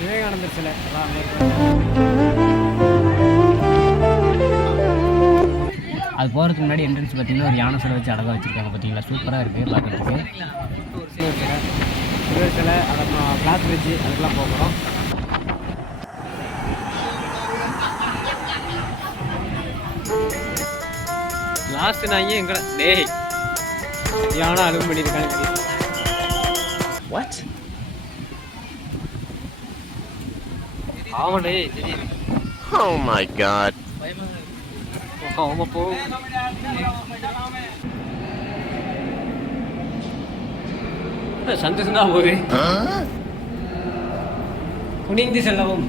விவேகானந்தர் சிலை அது போகிறதுக்கு முன்னாடி என்ட்ரன்ஸ் பார்த்தீங்கன்னா ஒரு யானை சிலை வச்சு அழகாக வச்சுருக்காங்க. பார்த்தீங்களா, சூப்பராக இருக்குது பார்க்குறதுக்கு. ஒரு சிலை சிலை அப்புறம் கிளாஸ் பிரிட்ஜு அதுக்கெல்லாம் போகிறோம். லாஸ்ட்டு நான் இங்கே எங்கடா டேய் யானை அழுகு பண்ணியிருக்காங்க. வாட் ஆமாடே சரி. Oh my god. ஆமா போ. சந்தோஷம் தான் போகுது. குனிந்து செல்லவும்.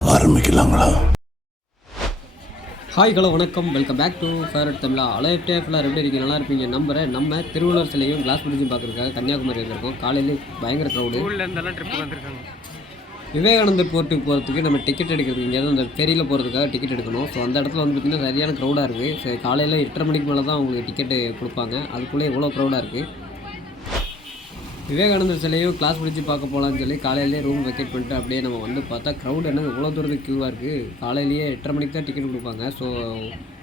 ஆரம்பிக்கலாங்களா? ஹாய் ஹலோ வணக்கம், welcome back to favourite Tamizha. Alive டேஃபில் எப்படி இருக்கீங்க? நல்லா இருப்பீங்க நம்புறேன். நம்ம திருவள்ளுவர் சிலையும் கிளாஸ் பிரிட்ஜும் பார்க்குறதுக்காக கன்னியாகுமரி வந்திருக்கோம். காலையில் பயங்கர க்ரௌடு. ட்ரிப் வந்திருக்காங்க. விவேகானந்தர் போர்ட்டுக்கு போகிறதுக்கு நம்ம டிக்கெட் எடுக்கிறதுக்கு இங்கேயாவது அந்த ஃபெரியில் போகிறதுக்காக டிக்கெட் எடுக்கணும். ஸோ அந்த இடத்துல வந்து பார்த்திங்கன்னா சரியான க்ரௌடாக இருக்குது. சரி, காலையில் 8:30 மணிக்கு மேலே தான் உங்களுக்கு டிக்கெட்டு கொடுப்பாங்க. அதுக்குள்ளே எவ்வளோ க்ரௌடாக இருக்குது. விவேகானந்தர் சிலையும் கிளாஸ் பிரிட்ஜு பார்க்க போகலான்னு சொல்லி காலையிலேயே ரூம் வெக்கேட் பண்ணிட்டு அப்படியே நம்ம வந்து பார்த்தா க்ரௌட் என்ன இவ்வளோ தூரத்துக்கு க்யூவாக இருக்குது. காலையிலேயே 8:30 மணிக்கு தான் டிக்கெட் கொடுப்பாங்க. ஸோ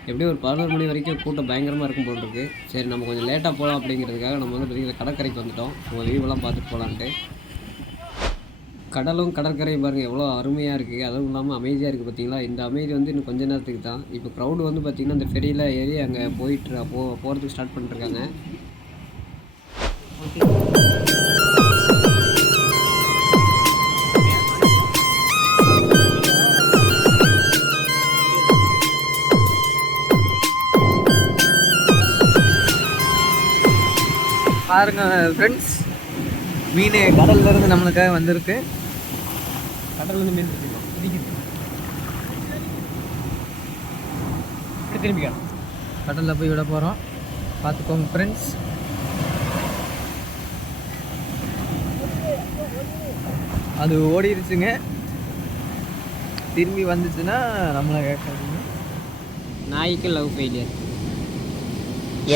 எப்படியும் ஒரு 11 மணி வரைக்கும் கூட்டம் பயங்கரமாக இருக்கும் போல் இருக்குது. சரி, நம்ம கொஞ்சம் லேட்டாக போகலாம் அப்படிங்கிறதுக்காக நம்ம வந்து பார்த்திங்கன்னா கடற்கரைக்கு வந்துவிட்டோம். நம்ம வியூவெல்லாம் பார்த்துட்டு போகலான்ட்டு. கடலும் கடற்கரையும் பாருங்கள் எவ்வளோ அருமையாக இருக்குது. அதுவும் இல்லாமல் அமைதியாக இருக்குது. பார்த்திங்களா, இந்த அமைதி வந்து இன்னும் கொஞ்ச நேரத்துக்கு தான். இப்போ க்ரௌடு வந்து பார்த்திங்கன்னா இந்த ஃபெரியில் ஏறி அங்கே போகிறதுக்கு ஸ்டார்ட் பண்ணிட்டுருக்காங்க. பாருங்க ஃப்ரெண்ட்ஸ், மீன் கடல்ல இருந்து நம்மளுக்காக வந்திருக்கு. கடல்ல இருந்து மீன் திரும்பி கடலில் போய் விட போகிறோம். பார்த்துக்கோங்க ஃப்ரெண்ட்ஸ். அது ஓடிடுச்சுங்க. திரும்பி வந்துச்சுன்னா நம்மளை கேட்காதுங்க. நாய்க்கு லவ் ஃபெயிலியர்.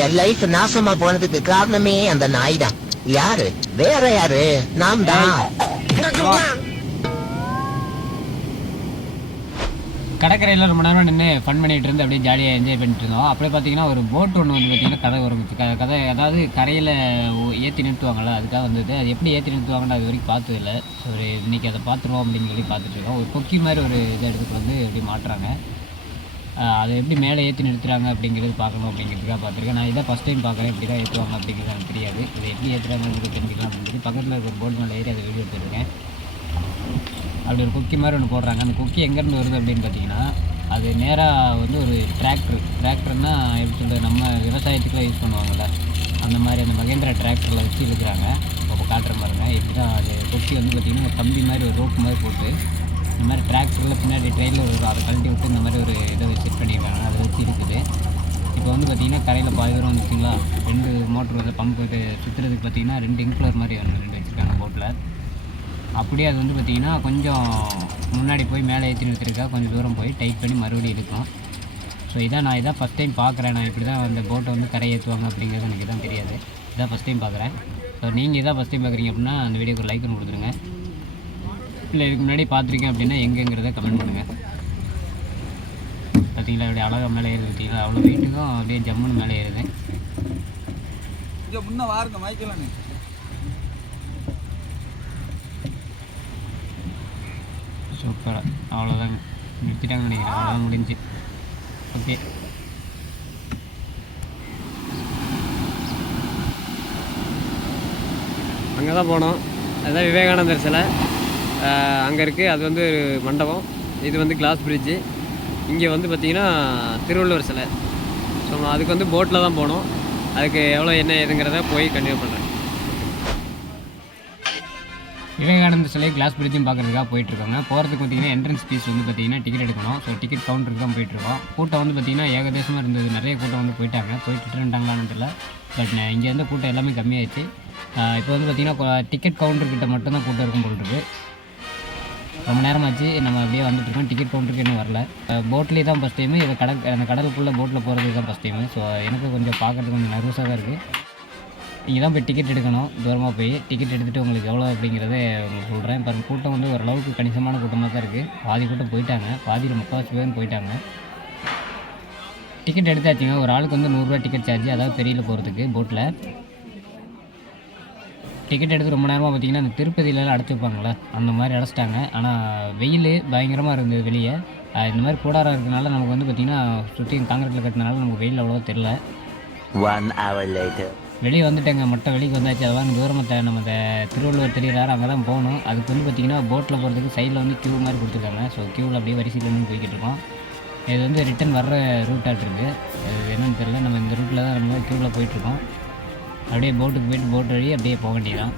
என் லைஃப் நாசமா போனதுக்கு காரணமே அந்த நாய் தான். யாரு? வேற யாரு? நாம் தான். கடற்கரையில் ரொம்ப நேரம் நின்று ஃபன் பண்ணிகிட்டு இருந்து அப்படியே ஜாலியாக என்ஜாய் பண்ணிட்டு இருந்தோம். அப்படியே பார்த்தீங்கன்னா ஒரு போட் ஒன்று வந்து பார்த்திங்கன்னா கதை வரும். கதை அதாவது கரையில் ஏற்றி நிறுத்துவாங்கள்ல, அதுக்காக வந்தது. அது எப்படி ஏற்றி நிறுத்துவாங்கன்னு அது வரைக்கும் பார்த்ததில்ல. ஒரு இன்றைக்கி அதை பார்த்துருவோம் அப்படின்னு சொல்லி பார்த்துட்ருக்கோம். ஒரு கொக்கி மாதிரி ஒரு இதை எடுத்துகிட்டு வந்து எப்படி மாட்டுறாங்க, அதை எப்படி மேலே ஏற்றி நிறுத்துறாங்க அப்படிங்கிறது பார்க்கணும் அப்படிங்கிறதுக்காக பார்த்துருக்கேன். நான் இதை ஃபஸ்ட் டைம் பார்க்குறேன். எப்படி தான் ஏற்றுவாங்க அப்படிங்கிறது எனக்கு தெரியாது. இதை எப்படி ஏற்றுறாங்கன்னு தெரிஞ்சுக்கலாம் அப்படின்னு சொல்லி பக்கத்தில் இருக்கிற போர்டு மேலே ஏறி அதை வீடியோ எடுத்துருக்கேன். அப்படி ஒரு கொக்கி மாதிரி ஒன்று போடுறாங்க. அந்த கொக்கி எங்கேருந்து வருது அப்படின்னு பார்த்தீங்கன்னா, அது நேராக வந்து ஒரு டிராக்டர்னால் எப்படி சொல்கிறது, நம்ம விவசாயத்துக்குலாம் யூஸ் பண்ணுவாங்கள்ல, அந்த மாதிரி அந்த மகேந்திரா டிராக்டரில் வச்சு இழுக்கிறாங்க. அப்போ காட்டுற பாருங்க. இப்படி தான் அது கொக்கி வந்து பார்த்திங்கன்னா ஒரு கம்பி மாதிரி ஒரு ரோப்பு மாதிரி போட்டு இந்த மாதிரி டிராக்டரில் பின்னாடி ட்ரெயினில் ஒரு அதை கழட்டி விட்டு இந்த மாதிரி ஒரு இதை செட் பண்ணியிருக்காங்க. அதை வச்சு இருக்குது. இப்போ வந்து பார்த்திங்கன்னா கரையில் பாதி தூரம் வந்துச்சுங்களா, 2 மோட்ரு வந்து பம்பு சுற்றுறதுக்கு பார்த்திங்கன்னா 2 இன்க்ளர் மாதிரி 2 வச்சுருக்காங்க போட்டில். அப்படியே அது வந்து பார்த்திங்கன்னா கொஞ்சம் முன்னாடி போய் மேலே ஏற்றி நிறுத்திருக்கா, கொஞ்சம் தூரம் போய் டைட் பண்ணி மறுபடியும் எடுக்கணும். ஸோ நான் இதான் ஃபஸ்ட் டைம் பார்க்குறேன். நான் இப்படி தான் அந்த போட்டை வந்து கரை ஏற்றுவாங்க அப்படிங்கிறது எனக்கு தான் தெரியாது. இதான் ஃபஸ்ட் டைம் பார்க்குறேன். ஸோ நீங்கள் இதான் ஃபஸ்ட் டைம் பார்க்குறீங்க அப்படின்னா அந்த வீடியோக்கு ஒரு லைக் பண்ணி கொடுத்துருங்க. இல்லை இதுக்கு முன்னாடி பார்த்துருக்கேன் அப்படின்னா எங்கேங்கிறத கமெண்ட் பண்ணுங்கள். பார்த்தீங்களா அப்படியே அழகாக மேலே ஏறுது. பார்த்தீங்களா அவ்வளோ வெயிட்டுக்கும் அப்படியே ஜம்முன்னு மேலே ஏறுது. முன்ன வாருங்க வாய்க்கலாம். சூப்பராக அவ்வளோதாங்க. நிறுத்திட்டாங்கன்னு நினைக்கிறேன். அவ்வளோதான் முடிஞ்சு. ஓகே, அங்கே தான் போனோம். அதுதான் விவேகானந்தர் சிலை அங்கே இருக்குது. அது வந்து ஒரு மண்டபம். இது வந்து கிளாஸ் பிரிட்ஜு. இங்கே வந்து பார்த்திங்கன்னா திருவள்ளுவர் சிலை. ஸோ அதுக்கு வந்து போட்டில் தான் போனோம். அதுக்கு எவ்வளோ என்ன ஏதுங்கிறத போய் கண்டினியூ பண்ணுறேன். விவேகானந்தர் சிலை கிளாஸ் பிரிட்ஜும் பார்க்குறதுக்காக போயிட்டுருக்காங்க. போகிறதுக்கு பார்த்திங்கன்னா என்ட்ரன்ஸ் ஃபீஸ் வந்து பார்த்திங்கன்னா டிக்கெட் எடுக்கணும். ஸோ டிக்கெட் கவுண்டருக்கு தான் போயிட்டுருக்கோம். கூட்டம் வந்து பார்த்திங்கன்னா ஏகதேசமாக இருந்தது. நிறைய கூட்டம் வந்து போயிட்டு இருந்தாங்களான்னு தெரியல. பட் இங்கே வந்து கூட்டம் எல்லாமே கம்மியாகிடுச்சு. இப்போ வந்து பார்த்திங்கன்னா டிக்கெட் கவுண்டர்கிட்ட மட்டும்தான் கூட்டம் இருக்கும் போல் இருக்குது. ரொம்ப நேரமாச்சு நம்ம அப்படியே வந்துட்டுருக்கோம். டிக்கெட் கவுண்டருக்கு இன்னும் வரல. போட்லேயே தான் ஃபஸ்ட் டைமு. இது அந்த கடலுக்குள்ளே போட்டில் போகிறது தான் ஃபஸ்ட் டைமு. ஸோ எனக்கு கொஞ்சம் பார்க்குறதுக்கு கொஞ்சம் நர்வஸாக தான் இருக்குது. இங்கே தான் போய் டிக்கெட் எடுக்கணும். தூரமாக போய் டிக்கெட் எடுத்துகிட்டு உங்களுக்கு எவ்வளோ அப்படிங்கிறத உங்களுக்கு சொல்கிறேன். இப்போ கூட்டம் வந்து ஓரளவுக்கு கணிசமான கூட்டமாக தான் இருக்குது. பாதி கூட்டம் போயிட்டாங்க. பாதியில் 30 பேர் போயிட்டாங்க. டிக்கெட் எடுத்தாச்சுங்க. ஒரு ஆளுக்கு வந்து 100 ரூபா டிக்கெட் சார்ஜ். அதாவது பெரியல போகிறதுக்கு போட்டில் டிக்கெட் எடுத்து ரொம்ப நேரமாக பார்த்திங்கன்னா அந்த திருப்பதியிலலாம் அடைச்சி வைப்பாங்களே அந்த மாதிரி அடைச்சிட்டாங்க. ஆனால் வெயில் பயங்கரமாக இருந்தது வெளியே. இந்த மாதிரி கூடாரம் இருக்கிறதுனால நமக்கு வந்து பார்த்திங்கன்னா சுற்றி காங்கிரீட்டில் கட்டினால நமக்கு வெயில் அவ்வளோவா தெரில. 1 hour later. வெளியே வந்துட்டேங்க. மொட்டை வெளிக்கு வந்தாச்சு. அதான் தூரமாக நம்ம திருவள்ளுவர் தெரிகிறாரு அங்கே தான் போகணும். அதுக்கு வந்து பார்த்திங்கன்னா போட்டில் போகிறதுக்கு சைடில் வந்து க்யூ மாதிரி கொடுத்துருக்காங்க. ஸோ க்யூவில் அப்படியே வரிசையில் நின்று போய்கிட்டு இருக்கோம். இது வந்து ரிட்டன் வர்ற ரூட்டாக இருக்குது. இது என்னன்னு தெரியல. நம்ம இந்த ரூட்டில் தான் நம்ம க்யூவில் போயிட்டுருக்கோம். அப்படியே போட்டுக்கு போய்ட்டு போட் வழி அப்படியே போக வேண்டியதான்.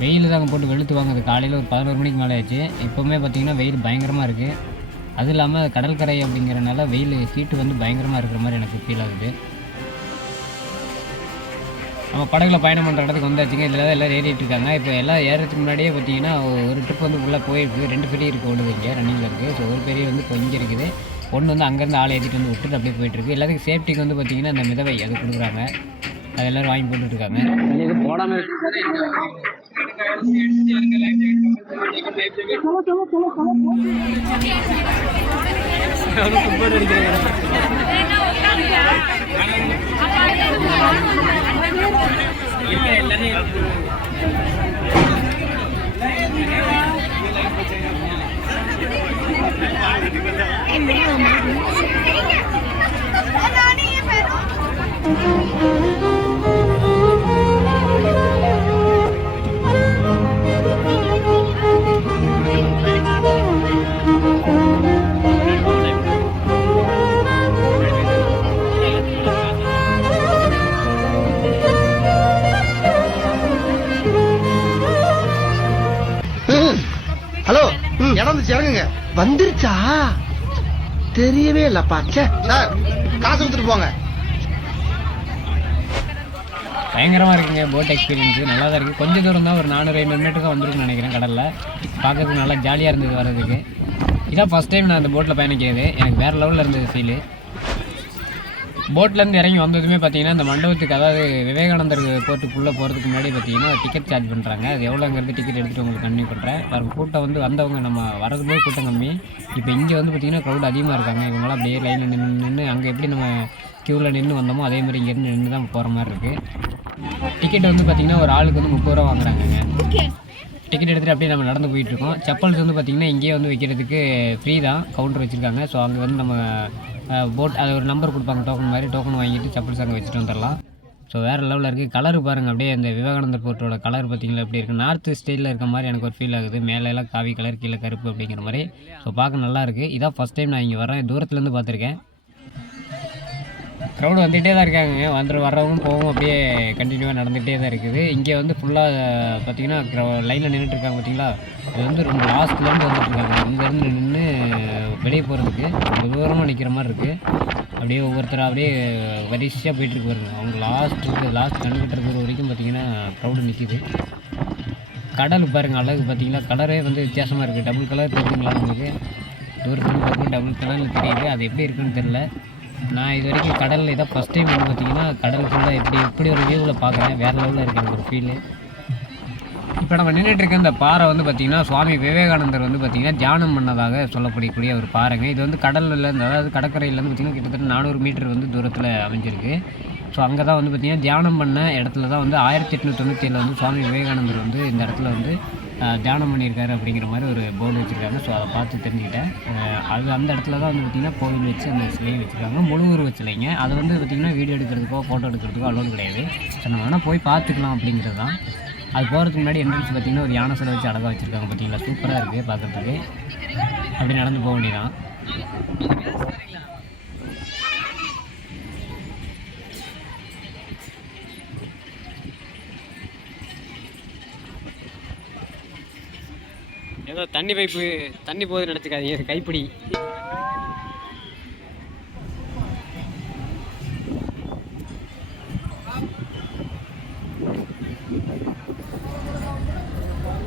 வெயில் தாங்க போட்டு வெளுத்து வாங்குது. காலையில் ஒரு 11 மணிக்கு மேலே ஆச்சு. இப்போவுமே பார்த்திங்கன்னா வெயில் பயங்கரமாக இருக்குது. அதுவும் இல்லாமல் கடற்கரை அப்படிங்கிறனால வெயில் ஹீட்டு வந்து பயங்கரமாக இருக்கிற மாதிரி எனக்கு ஃபீல் ஆகுது. நம்ம படகுல பயணம் பண்ணுற இடத்துக்கு வந்தாச்சுங்க. இதில் தான் எல்லோரும் ஏறிட்டு இருக்காங்க. இப்போ எல்லாம் ஏறதுக்கு முன்னாடியே பார்த்திங்கன்னா ஒரு ட்ரிப் வந்து ஃபுல்லாக போயிருக்கு. 2 பெரிய இருக்குது ஓடுது இங்கே ரன்னிங்கில் இருக்குது. ஸோ ஒரு பெரிய வந்து இப்போ இங்கே இருக்குது. ஒன்று வந்து அங்கேருந்து ஆளை ஏற்றிட்டு வந்து விட்டுட்டு அப்படியே போயிட்டுருக்கு. எல்லாத்துக்கும் சேஃப்டிக்கு வந்து பார்த்திங்கன்னா அந்த மிதவை அது கொடுக்குறாங்க. அது எல்லோரும் வாங்கி போட்டுட்ருக்காங்க. இது போடாமல் ஹலோ, இடம் இறங்குங்க. வந்துருச்சா? தெரியவே இல்லப்பா. சார், காசு கொடுத்துட்டு போங்க. பயங்கரமாக இருக்குங்க. போட் எக்ஸ்பீரியன்ஸு நல்லா தான் இருக்குது. கொஞ்சம் தூரம் தான், ஒரு 400-500 மீட்டர் தான் வந்துருக்குன்னு நினைக்கிறேன். கடலில் பார்க்கறதுக்கு நல்லா ஜாலியாக இருந்தது வர்றதுக்கு. இதான் ஃபஸ்ட் டைம் நான் அந்த போட்டில் பயணிக்கிறது. எனக்கு வேறு லெவலில் இருந்தது ஃபீலு. போட்லேருந்து இறங்கி வந்ததுமே பார்த்திங்கன்னா இந்த மண்டபத்துக்கு, அதாவது விவேகானந்தர் போர்ட்டுக்குள்ளே போகிறதுக்கு முன்னாடி பார்த்திங்கன்னா டிக்கெட் சார்ஜ் பண்ணுறாங்க. அது எவ்வளோங்கிறது டிக்கெட் எடுத்துகிட்டு உங்களுக்கு கண்டினியூ பண்ணுறேன். பாருங்க, கூட்டம் வந்து வந்தவங்க நம்ம வரது போய் கூட்டம் கம்மி. இப்போ இங்கே வந்து பார்த்திங்கன்னா க்ரௌட் அதிகமாக இருக்காங்க. இவங்களாம் அப்படியே லைனில் நின்று அங்கே எப்படி நம்ம க்யூவில் நின்று வந்தோமோ அதே மாதிரி இங்கேருந்து நின்று தான் போகிற மாதிரி இருக்குது. டிக்கெட் வந்து பார்த்திங்கன்னா ஒரு ஆளுக்கு வந்து 30 ரூபா வாங்குறாங்கங்க. டிக்கெட் எடுத்துகிட்டு அப்படியே நம்ம நடந்து போயிட்டுருக்கோம். செப்பல்ஸ் வந்து பார்த்திங்கன்னா இங்கேயே வந்து வைக்கிறதுக்கு ஃப்ரீ தான், கவுண்டர் வச்சுருக்காங்க. ஸோ அங்கே வந்து நம்ம போட் அது ஒரு நம்பர் கொடுப்பாங்க, டோக்கன் மாதிரி. டோக்கன் வாங்கிட்டு செப்பல்ஸ் அங்கே வச்சுட்டு வந்துடலாம். ஸோ வேறு லெவலில் இருக்குது. கலர் பாருங்கள், அப்படியே அந்த விவேகானந்தர் போர்ட்டோட கலர் பார்த்திங்களா எப்படி இருக்குது. நார்த் ஸ்டைலில் இருக்க மாதிரி எனக்கு ஒரு ஃபீல் ஆகுது. மேலே எல்லாம் காவி கலர், கீழே கருப்பு அப்படிங்கிற மாதிரி. ஸோ பார்க்க நல்லாயிருக்கு. இதான் ஃபஸ்ட் டைம் நான் இங்கே வரேன். தூரத்துலேருந்து பார்த்துருக்கேன். க்ரௌடு வந்துகிட்டே தான் இருக்காங்க. வர்றவங்க போகவும் அப்படியே கண்டினியூவாக நடந்துகிட்டே தான் இருக்குது. இங்கே வந்து ஃபுல்லாக பார்த்திங்கன்னா லைனில் நின்றுட்டுருக்காங்க பார்த்திங்களா. அது வந்து ரொம்ப லாஸ்ட்லேருந்து வந்துட்டுருக்காங்க. இங்கேருந்து நின்று வெளியே போகிறதுக்கு ரொம்ப தூரமாக நிற்கிற மாதிரி இருக்குது. அப்படியே ஒவ்வொருத்தராக அப்படியே வரிசையாக போயிட்டுருக்கு பாருங்க. அவங்க லாஸ்ட் கண்டுக்கிட்டு தூரம் வரைக்கும் பார்த்திங்கன்னா க்ரௌடு நிற்கிது. கடல் பாருங்கள், அழகு பார்த்திங்களா. கலரே வந்து வித்தியாசமாக இருக்குது. டபுள் கலர் தெரியுங்களா உங்களுக்கு? தூரத்தில் பார்க்கும்போது டபுள் கலரில் தெரியுது. அது எப்படி இருக்குன்னு தெரில. நான் இது வரைக்கும் கடலில் இதான் ஃபஸ்ட் டைம் வந்து பார்த்திங்கன்னா கடல் ஃபுல்லாக எப்படி ஒரு வியூவில் பார்க்குறேன். வேறு லெவலில் இருக்குது எனக்கு ஒரு ஃபீலு. இப்போ நம்ம நின்றுட்டுருக்க இந்த பாறை வந்து பார்த்திங்கன்னா சுவாமி விவேகானந்தர் வந்து பார்த்திங்கன்னா தியானம் பண்ணதாக சொல்லப்படக்கூடிய ஒரு பாறைங்க. இது வந்து கடலில், அதாவது கடற்கரையிலேருந்து பார்த்திங்கன்னா கிட்டத்தட்ட 400 மீட்டர் வந்து தூரத்தில் அமைஞ்சிருக்கு. ஸோ அங்கே தான் வந்து பார்த்திங்கன்னா தியானம் பண்ண இடத்துல தான் வந்து 1897 வந்து சுவாமி விவேகானந்தர் வந்து இந்த இடத்துல வந்து தியானம் பண்ணியிருக்காரு அப்படிங்கிற மாதிரி ஒரு போர்டு வச்சுருக்காங்க. ஸோ அதை பார்த்து தெரிஞ்சுக்கிட்டேன். அது அந்த இடத்துல தான் வந்து பார்த்திங்கன்னா கோவில் வச்சு அந்த சிலையை வச்சுருக்காங்க. முழு உருவ சிலைங்க. அதை வந்து பார்த்திங்கன்னா வீடியோ எடுக்கிறதுக்கோ ஃபோட்டோ எடுக்கிறதுக்கோ அலோடு கிடையாது. ஸோ நம்ம வேணால் போய் பார்த்துக்கலாம் அப்படிங்கிறது தான். அது போகிறதுக்கு முன்னாடி என்ட்ரன்ஸ் பார்த்திங்கன்னா ஒரு யானை சிலை வச்சு அழகாக வச்சுருக்காங்க. பார்த்திங்களா, சூப்பராக இருக்குது பார்க்குறதுக்கு. அப்படி நடந்து போக வேண்டியதான். ஏதோ தண்ணி பைப்பு தண்ணி போகுது நினச்சிக்காதீங்க, கைப்பிடி.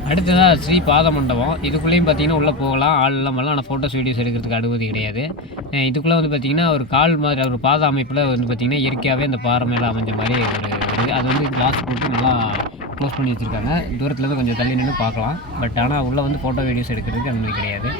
அடுத்ததாக ஸ்ரீ பாத மண்டபம். இதுக்குள்ளேயும் பார்த்தீங்கன்னா உள்ளே போகலாம், ஆள் இல்லாமல். ஆனால் ஃபோட்டோஸ் வீடியோஸ் எடுக்கிறதுக்கு அனுமதி கிடையாது. இதுக்குள்ளே வந்து பார்த்திங்கன்னா ஒரு கால் மாதிரி ஒரு பாத அமைப்பில் வந்து பார்த்திங்கன்னா இயற்கையாகவே அந்த பாறை மேலே அமைஞ்ச மாதிரி ஒரு அது வந்து கிளாஸ் போட்டு நல்லா க்ளோஸ் பண்ணி வச்சுருக்காங்க. தூரத்துலேருந்து கொஞ்சம் தள்ளி நின்று பார்க்கலாம். பட் ஆனால் உள்ளே வந்து ஃபோட்டோ வீடியோஸ் எடுக்கிறதுக்கு அனுமதி கிடையாது.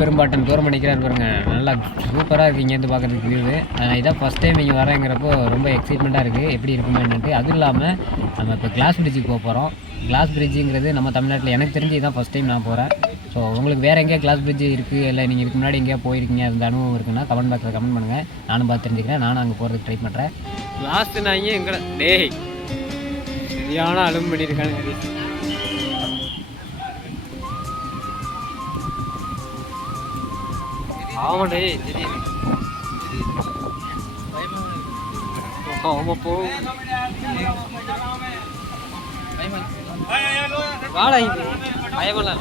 பெரும்பாட்டன் தூரம் பண்ணிக்கிறாரு பாருங்க, நல்லா சூப்பராக இருக்குது இங்கேருந்து பார்க்குறதுக்கு வியூவு. இதான் ஃபஸ்ட் டைம் இங்கே வரேங்கிறப்போ ரொம்ப எக்ஸைட்மெண்ட்டாக இருக்குது, எப்படி இருக்குமேன்ட்டு. அதுவும் இல்லாமல் நம்ம இப்போ கிளாஸ் பிரிட்ஜுக்கு போக போகிறோம். கிளாஸ் பிரிட்ஜுங்கிறது நம்ம தமிழ்நாட்டில் எனக்கு தெரிஞ்சு இதுதான் ஃபஸ்ட் டைம் நான் போகிறேன். ஸோ உங்களுக்கு வேறு எங்கேயா கிளாஸ் பிரிட்ஜ் இருக்குது, இல்லை நீங்கள் இதுக்கு முன்னாடி எங்கேயா போயிருக்கீங்க, அந்த அனுபவம் இருக்குன்னா கமெண்ட் பாக்ஸில் கமெண்ட் பண்ணுங்கள். நானும் பார்த்து தெரிஞ்சுக்கிறேன். நானும் அங்கே போகிறதுக்கு ட்ரை பண்ணுறேன். லாஸ்ட்டு நான் இங்கே எங்கே டேய் சரியான அலும்பு பண்ணியிருக்காங்க. ஆமாடே தெரியுது. ஆமா போ வாடா இது பயமல்ல.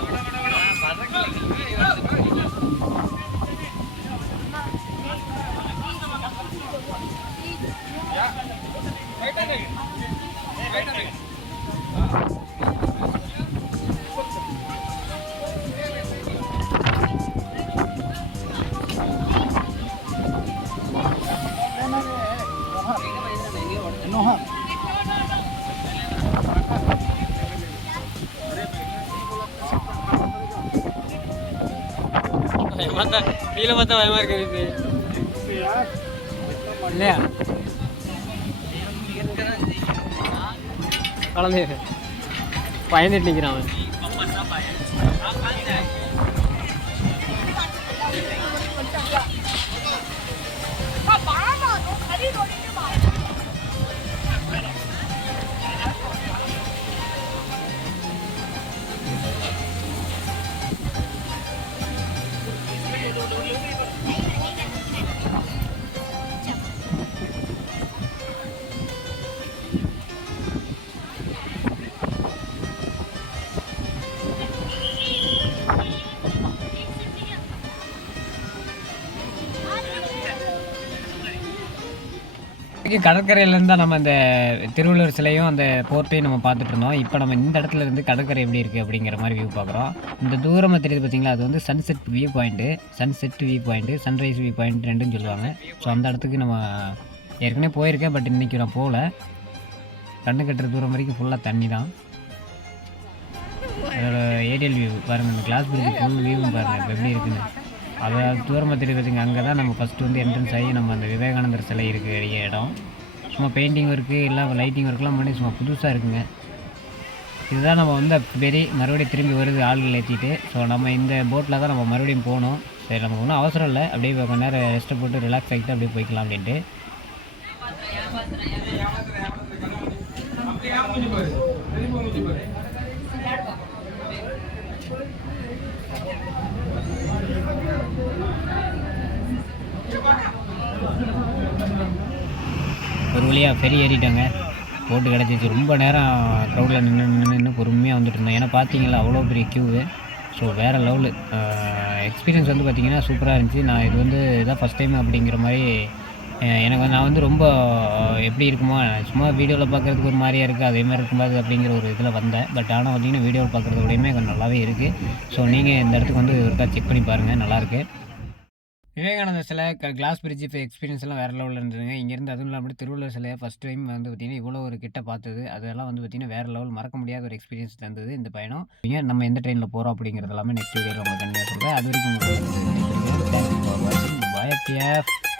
கீழே பார்த்தா பயமா இருக்குது இல்லையா? குழந்தை பயந்துட்டு நிற்கிறான் அவன். கடற்கரையிலேருந்து தான் நம்ம அந்த திருவள்ளுவர் சிலையும் அந்த போர்ட்டையும் நம்ம பார்த்துட்டு இருந்தோம். இப்போ நம்ம இந்த இடத்துல இருந்து கடற்கரை எப்படி இருக்குது அப்படிங்கிற மாதிரி வியூ பார்க்குறோம். இந்த தூரமாக தெரியுது பார்த்தீங்களா, அது வந்து sunset view point sunrise view point ரெண்டுன்னு சொல்லுவாங்க. ஸோ அந்த இடத்துக்கு நம்ம ஏற்கனவே போயிருக்கேன். பட் இன்றைக்கி நான் போகல. கண்ணு கட்டுற தூரம் வரைக்கும் ஃபுல்லாக தண்ணி தான். அதோட ஏரியல் வியூ பாருங்கள், இந்த கிளாஸ் பிரிட்ஜ் ஃபுல் வியூவும் பாருங்கள் இப்போ எப்படி இருக்குன்னு. அதை தூரமாக தெரியுது பார்த்திங்க. அங்கே தான் நம்ம ஃபஸ்ட்டு வந்து என்ட்ரன்ஸ் ஆகி நம்ம அந்த விவேகானந்தர் சிலை இருக்குது இடம். சும்மா பெயிண்டிங் ஒர்க்கு எல்லாம் லைட்டிங் ஒர்க்கெலாம் பண்ணி சும்மா புதுசாக இருக்குங்க. இதுதான் நம்ம வந்து மறுபடியும் திரும்பி வருது ஆள்கள் ஏற்றிட்டு. ஸோ நம்ம இந்த போட்டில் தான் நம்ம மறுபடியும் போகணும். சரி, நமக்கு ஒன்றும் அவசரம் இல்லை, அப்படியே கொஞ்சம் நேரம் ரெஸ்ட்டை போட்டு ரிலாக்ஸ் ஆகிட்டு அப்படியே போய்க்கலாம் அப்படின்ட்டு. ஒரு வழியாக ஃபெரி ஏறிட்டாங்க, போட்டு கிடச்சிச்சு. ரொம்ப நேரம் க்ரௌடில் நின்று பொறுமையாக வந்துட்டு இருந்தோம். ஏன்னா பார்த்தீங்களா அவ்வளோ பெரிய க்யூவு. ஸோ வேறு லெவலு எக்ஸ்பீரியன்ஸ் வந்து பார்த்திங்கன்னா சூப்பராக இருந்துச்சு. நான் இது வந்து இதான் ஃபஸ்ட் டைம் அப்படிங்கிற மாதிரி நான் வந்து ரொம்ப எப்படி இருக்குமோ, சும்மா வீடியோவில் பார்க்குறதுக்கு ஒரு மாதிரியாக இருக்குது, அதே மாதிரி இருக்கும்போது அப்படிங்கிற ஒரு இதில் வந்தேன். பட் ஆனால் பார்த்திங்கன்னா வீடியோவில் பார்க்குறத விடையுமே கொஞ்சம் நல்லாவே இருக்குது. ஸோ நீங்கள் இந்த இடத்துக்கு வந்து ஒருக்கா செக் பண்ணி பாருங்கள், நல்லாயிருக்கு. விவேகானந்த சிலை கிளாஸ் பிரிட்ஜ் எக்ஸ்பீரியன்ஸ் எல்லாம் வேறு லெவலில் இருந்ததுங்க. இங்கேருந்து அதுவும் இல்லாமல் திருவள்ளுவர் சிலையை ஃபஸ்ட் டைம் வந்து பார்த்திங்கன்னா இவ்வளோ ஒரு கிட்ட பார்த்தது அதெல்லாம் வந்து பார்த்திங்கன்னா வேறு லெவல் மறக்க முடியாத ஒரு எக்ஸ்பீரியன்ஸ் தந்தது இந்த பயணம். நம்ம எந்த ட்ரெயினில் போகிறோம் அப்படிங்கிறது எல்லாமே நெக்ஸ்ட் வீடியோவில் உங்களுக்கு கண்டிப்பாக சொல்கிறேன். அது வரைக்கும் உங்களுக்கு பாய்.